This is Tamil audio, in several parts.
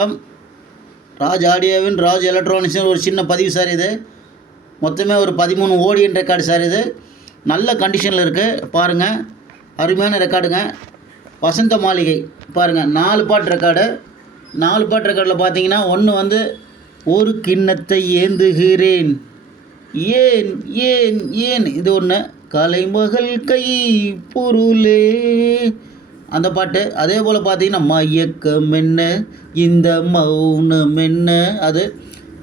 ராஜ் ஆடியோவின் ராஜ் எலக்ட்ரானிக்ஸ் ஒரு சின்ன பதிவு சார். இது மொத்தமே ஒரு 13 ஓடியன் ரெக்கார்டு சார். இது நல்ல கண்டிஷனில் இருக்குது பாருங்கள், அருமையான ரெக்கார்டுங்க. வசந்த மாளிகை பாருங்கள், 4 பாட்டு ரெக்கார்டு. 4 பாட்டு ரெக்கார்டில் பார்த்தீங்கன்னா ஒன்று வந்து ஒரு கிண்ணத்தை ஏந்துகிறேன் ஏன் ஏன் ஏன், இது ஒன்று. கலைமகள் கை பொருளே அந்த பாட்டு. அதே போல் பார்த்தீங்கன்னா மயக்கம் என்ன இந்த மௌனம் என்ன, அது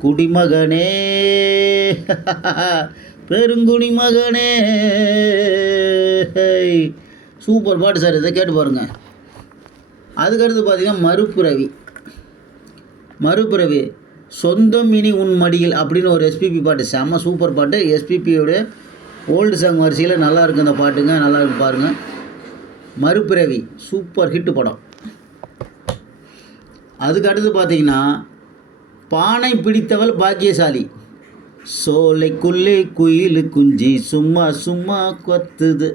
குடிமகனே பெருங்குடிமகனே, சூப்பர் பாட்டு சார். இதை கேட்டு பாருங்கள். அதுக்கடுத்து பார்த்தீங்கன்னா மறுபிறவி சொந்தம் இனி உன் மடியில் அப்படின்னு ஒரு எஸ்பிபி பாட்டு, செம்ம சூப்பர் பாட்டு. எஸ்பிபியோடைய ஓல்டு சாங் வரிசையில் நல்லா இருக்குது அந்த பாட்டுங்க, நல்லா இருக்கு பாருங்கள். மறுபிறவி சூப்பர் ஹிட்டு படம். அதுக்கு அடுத்து பார்த்தீங்கன்னா பானை பிடித்தவள் பாக்கியசாலி, சோலைக்குள்ளே குயில் குஞ்சி சும்மா சும்மா கொத்துது,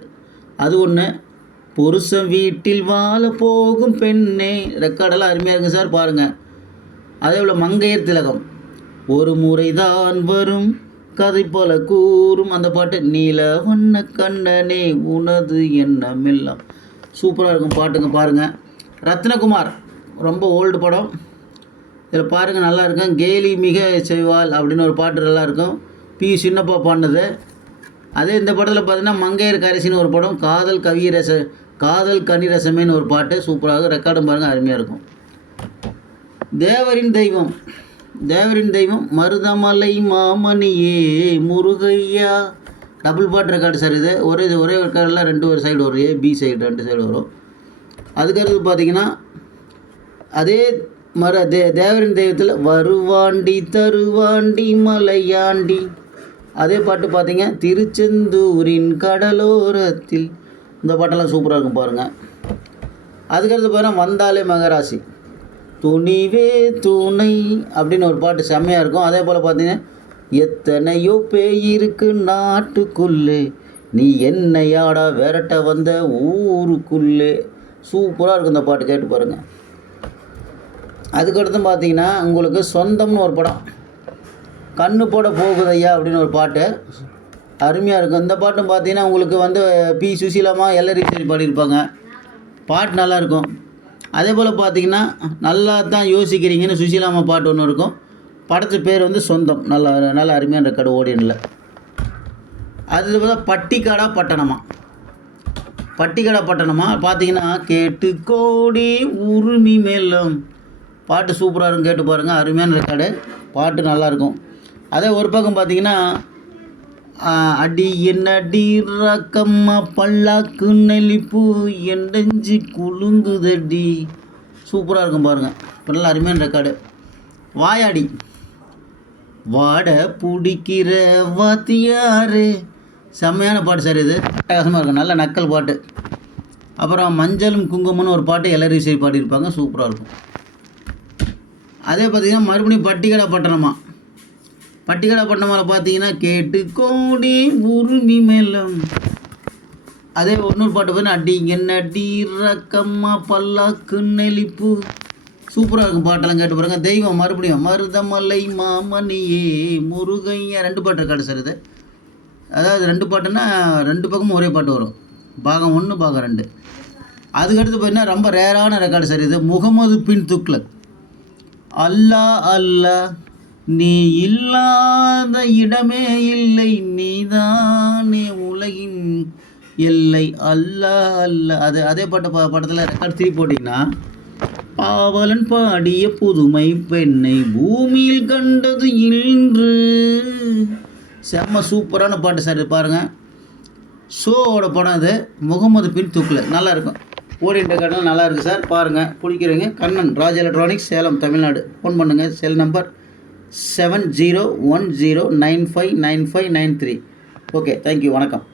அது ஒன்று. புருஷன் வீட்டில் வாழ போகும் பெண்ணே, ரெக்கார்டெல்லாம் அருமையாக இருக்குது சார் பாருங்கள். அதே போல் மங்கையர் திலகம், ஒரு முறைதான் வரும் கதை போல கூறும் அந்த பாட்டு. நீல வண்ண கண்ணனே உனது எண்ணமெல்லாம், சூப்பராக இருக்கும் பாட்டுங்க பாருங்கள். ரத்னகுமார் ரொம்ப ஓல்டு படம், இதில் பாருங்கள் நல்லா இருக்கும். கேலி மிக செய்வாள் அப்படின்னு ஒரு பாட்டு நல்லா இருக்கும், பி சின்னப்பா பாடினது. அதே இந்த படத்தில் பார்த்தீங்கன்னா மங்கையர் கரிசின்னு ஒரு படம், காதல் கனிரசமேன்னு ஒரு பாட்டு சூப்பராக ரெக்கார்டும் பாருங்கள், அருமையாக இருக்கும். தேவரின் தெய்வம் மருதமலை மாமணியே முருகையா, டபுள் பாட் ரெக்கார்டு சார். இது ஒரே ரெக்கார்டெல்லாம் 2 சைடு வரும், ஏ பி சைடு 2 சைடு வரும். அதுக்கடுத்து பார்த்தீங்கன்னா அதே தேவரின் தெய்வத்தில் வருவாண்டி தருவாண்டி மலையாண்டி, அதே பாட்டு பார்த்தீங்க திருச்செந்தூரின் கடலோரத்தில், இந்த பாட்டெல்லாம் சூப்பராக இருக்கும் பாருங்கள். அதுக்கடுத்து பார்த்தீங்கன்னா வந்தாலே மகராசி, துணிவே துணை அப்படின்னு ஒரு பாட்டு செம்மையாக இருக்கும். அதே போல் பார்த்தீங்கன்னா எத்தனையோ பேயிருக்கு நாட்டுக்குள்ளே நீ என்னையாடா விரட்ட வந்த ஊருக்குள்ளே, சூப்பராக இருக்கும் இந்த பாட்டு, கேட்டு பாருங்கள். அதுக்கடுத்து பார்த்தீங்கன்னா உங்களுக்கு சொந்தம்னு ஒரு படம், கண்ணு போட போகுதையா அப்படின்னு ஒரு பாட்டு அருமையாக இருக்கும். இந்த பாட்டும் பார்த்தீங்கன்னா உங்களுக்கு வந்து பி சுசீலாமா எல்லோரும் பாடியிருப்பாங்க, பாட்டு நல்லாயிருக்கும். அதே போல் பார்த்தீங்கன்னா நல்லா தான் யோசிக்கிறீங்கன்னு சுசீலாமா பாட்டு ஒன்று இருக்கும், படத்து பேர் வந்து சொந்தம், நல்ல அருமையான ரெக்கார்டு ஓடியனில். அது பட்டிக்காடா பட்டணமா பார்த்தீங்கன்னா கேட்டு கோடி உரிமை மேலும் பாட்டு சூப்பராக இருக்கும், கேட்டு பாருங்கள், அருமையான ரெக்கார்டு, பாட்டு நல்லாயிருக்கும். அதே ஒரு பக்கம் பார்த்தீங்கன்னா அடி என்னடி ரக்கம்மா பல்லாக்கு நெளிப்பு எண்டஞ்சி குலுங்குதடி, சூப்பராக இருக்கும் பாருங்கள், இப்போ நல்லா அருமையான ரெக்கார்டு. வாயாடி வாட பிடிக்கிற வாத்தியாரு, செம்மையான பாட்டு சார். இது அட்டகாசமாக இருக்கும், நல்ல நக்கல் பாட்டு. அப்புறம் மஞ்சளும் குங்குமம்னு ஒரு பாட்டு எல்லோரும் பாடியிருப்பாங்க, சூப்பராக இருக்கும். அதே பார்த்திங்கன்னா மறுபடியும் பட்டிக்காடா பட்டணமாவில் பார்த்தீங்கன்னா கேட்டு கோடி உரிமை மேலும், அதே இன்னொரு பாட்டு பார்த்தீங்கன்னா அடி என்ன அடி ரக்கம்மா பல்லாக்கு நெளிப்பு, சூப்பராக இருக்கும் பாட்டெல்லாம், கேட்டு பாருங்க. தெய்வம் மறுபடியும் மருதமலை மாமணியே முருகையா, 2 பாட்டு ரெக்கார்டு சார். இது அதாவது 2 பாட்டுன்னா 2 பக்கமும் ஒரே பாட்டு வரும், பாகம் 1 பாகம் 2. அதுக்கடுத்து பார்த்தீங்கன்னா ரொம்ப ரேரான ரெக்கார்டு சார். இது முகமது பின் துக்ளக், அல்லா அல்லா நீ இல்லாத இடமே இல்லை நீதானே உலகின் எல்லை அல்லா அல்லா, அதே படத்தில் ரெக்கார்டு 3 போட்டிங்கன்னா பாவலன் பாடிய புதுமை பெண்ணை பூமியில் கண்டது இன்று, செம்ம சூப்பரான பாட்டு சார் பாருங்கள். ஷோவோட படம் இது, முகமது பின் துக்ளக், நல்லாயிருக்கும். ஓடின்ற கடல் நல்லா இருக்குது சார் பாருங்கள், பிடிக்கிறீங்க. கண்ணன் ராஜ் எலக்ட்ரானிக்ஸ் சேலம் தமிழ்நாடு, ஃபோன் பண்ணுங்கள். Cell number 7010959593. ஓகே, தேங்க்யூ, வணக்கம்.